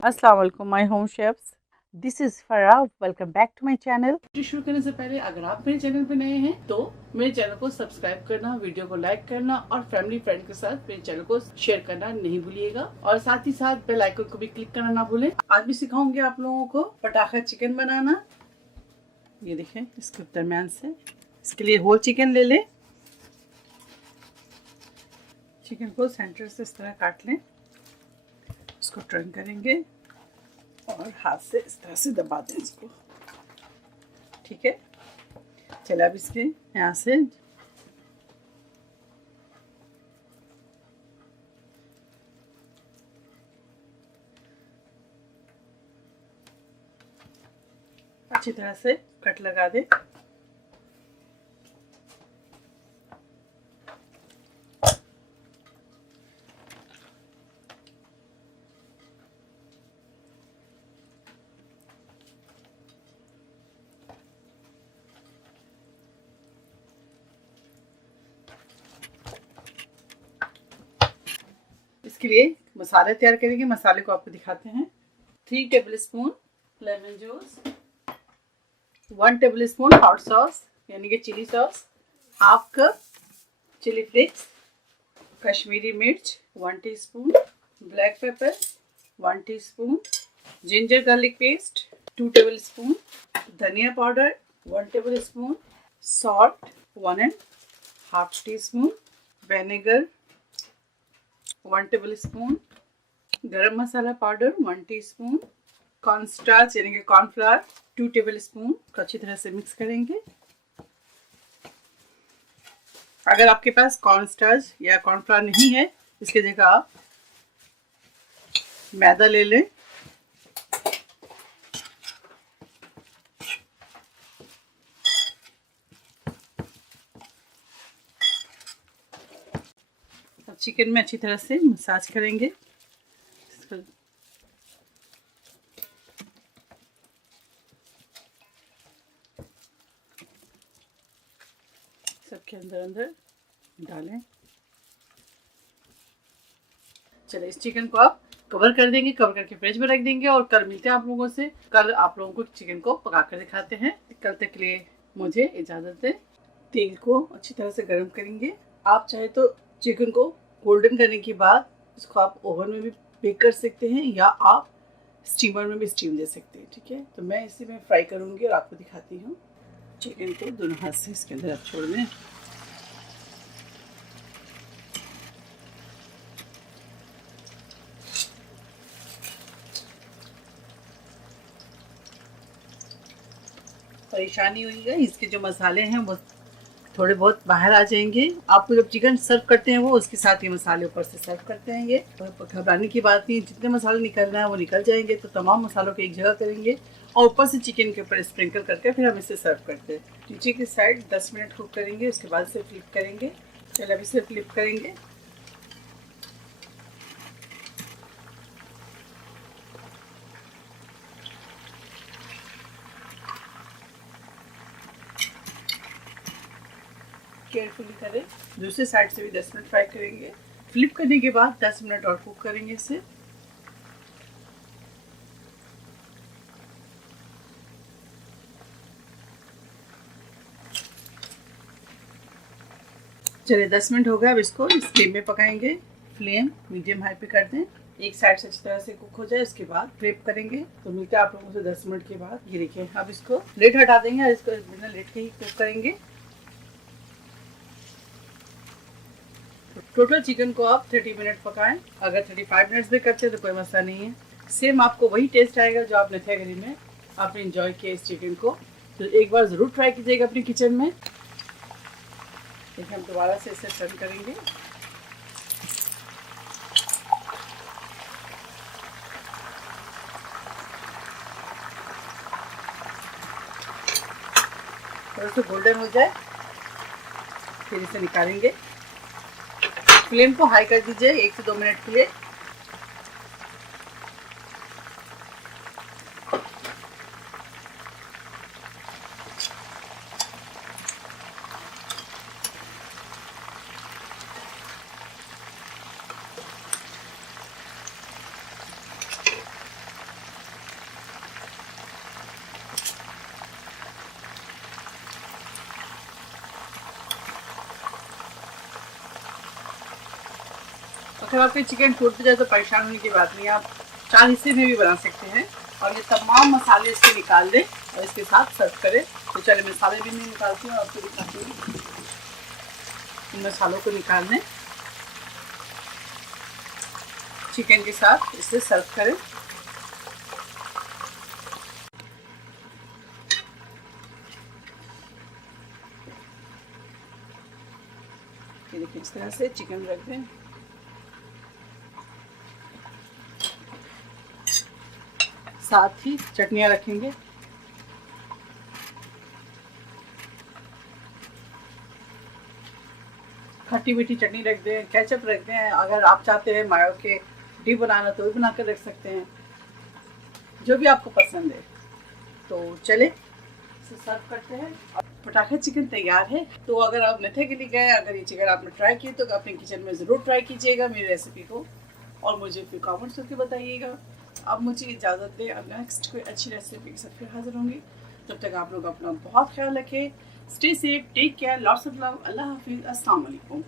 अस्सलाम वालेकुम my home chefs, this is Farah. Welcome back to my channel. शुरू करने से पहले अगर आप मेरे चैनल पे नए हैं तो मेरे चैनल को सब्सक्राइब करना, वीडियो को लाइक करना और फैमिली फ्रेंड के साथ मेरे चैनल को शेयर करना नहीं भूलिएगा और साथ ही साथ बेल आइकन को भी क्लिक करना ना भूलें। आज भी सिखाऊंगी आप लोगों को पटाखा चिकन बनाना। ये देखें, इसके दरमियान से इसके लिए होल चिकन ले लें। चिकन को सेंटर से इस तरह काट लें, इसको टर्न करेंगे और हाथ से इस तरह से दबा दें इसको। ठीक है, चलिए अब इसके यहाँ से अच्छी तरह से कट लगा दें। इसके लिए मसाले तैयार करेंगे। मसाले को आपको दिखाते हैं। 3 tablespoon lemon juice, 1 tablespoon hot sauce यानी कि chili sauce, half cup chili flakes, Kashmiri मिर्च 1 teaspoon, black pepper 1 teaspoon, ginger garlic paste 2 tablespoon, धनिया powder 1 tablespoon, salt 1.5 teaspoon, vinegar 1 tablespoon, garam masala powder 1 teaspoon, cornstarch यानी कि cornflour 2 table spoon को अच्छी तरह से मिक्स करेंगे। अगर आपके पास कॉर्नस्टार्च या कॉर्नफ्लावर नहीं है, इसकी जगह आप मैदा ले लें। अब चिकन में अच्छी तरह से मसाज करेंगे। सबके अंदर अंदर डालें। चलिए इस चिकन को आप कवर कर देंगे, कवर करके फ्रिज में रख देंगे और कल मिलते हैं आप लोगों से। कल आप लोगों को चिकन को पका कर दिखाते हैं। कल तक के लिए मुझे इजाज़त दें। तेल को अच्छी तरह से गर्म करेंगे। आप चाहे तो चिकन को गोल्डन करने के बाद इसको आप ओवन में भी बेक कर सकते हैं या आप स्टीमर में भी स्टीम दे सकते हैं। ठीक है, तो मैं इसी में फ्राई करूँगी और आपको दिखाती हूँ। चिकन को दोनों हाथ से इसके अंदर आप छोड़ दें। परेशानी हुई है, इसके जो मसाले हैं वो थोड़े बहुत बाहर आ जाएंगे। आपको जब चिकन सर्व करते हैं वो उसके साथ ही मसाले ऊपर से सर्व करते हैं। ये घबराने की बात नहीं, जितने मसाले निकलना है वो निकल जाएंगे। तो तमाम मसालों को एक जगह करेंगे और ऊपर से चिकन के ऊपर स्प्रिंकल करके फिर हम इसे सर्व करते हैं। नीचे की साइड 10 मिनट कुक करेंगे, उसके बाद इसे फ्लिप करेंगे। चलिए अब इसे फ्लिप करेंगे। केयरफुली करें। दूसरी साइड से भी 10 मिनट फ्राई करेंगे। फ्लिप करने के बाद 10 मिनट और कुक करेंगे इसे। चलिए 10 मिनट हो गए। अब इसको इस फ्लेम में पकाएंगे। फ्लेम मीडियम हाई पे कर दें। एक साइड से अच्छी तरह से कुक हो जाए, उसके बाद फ्लिप करेंगे। तो मिलते हैं आप लोगों से 10 मिनट के बाद। ये देखिए, अब इसको लिड हटा देंगे और इसको बिना लिड के ही कुक करेंगे। टोटल चिकन को आप 30 मिनट पकाएं। अगर 35 मिनट्स भी करते हैं तो कोई मसला नहीं है। सेम आपको वही टेस्ट आएगा जो आपने थेगरी में आपने इंजॉय किया इस चिकन को। तो एक बार ज़रूर ट्राई कीजिएगा अपनी किचन में। देखिए, हम दोबारा से इसे टर्न करेंगे। थोड़ा सा गोल्डन हो जाए फिर इसे निकालेंगे। फ्लेम को हाई कर दीजिए 1 से 2 मिनट के लिए। अगर आपके चिकन टूट भी जाए तो परेशान होने की बात नहीं, आप 4 हिस्से में भी बना सकते हैं। और ये तमाम मसाले इसके निकाल दें और इसके साथ सर्व करें। तो चलिए मसाले भी मैं निकालती हूँ और आपको दिखाती हूँ। इन मसालों को निकाल दें, चिकन के साथ इसे सर्व करें। ये देखिए इस तरह से चिकन रख दें। साथ ही चटनियाँ रखेंगे। खट्टी मीठी चटनी रख दें, केचप रख दें। अगर आप चाहते हैं मायो के डिप बनाना तो भी बना कर रख सकते हैं, जो भी आपको पसंद है। तो चले इसे सर्व करते हैं। पटाखा चिकन तैयार है। तो अगर आप नथे के लिए गए, अगर ये चिकन आपने ट्राई किया तो अपने किचन में ज़रूर ट्राई कीजिएगा मेरी रेसिपी को और मुझे फिर कमेंट्स करके बताइएगा। अब मुझे इजाज़त दें, अब नेक्स्ट कोई अच्छी रेसिपी के साथ फिर हाजिर होंगी। तब तक आप लोग अपना बहुत ख्याल रखें। Stay safe, take care, lots of love, अल्लाह हाफिज़, अस्सलाम वालेकुम।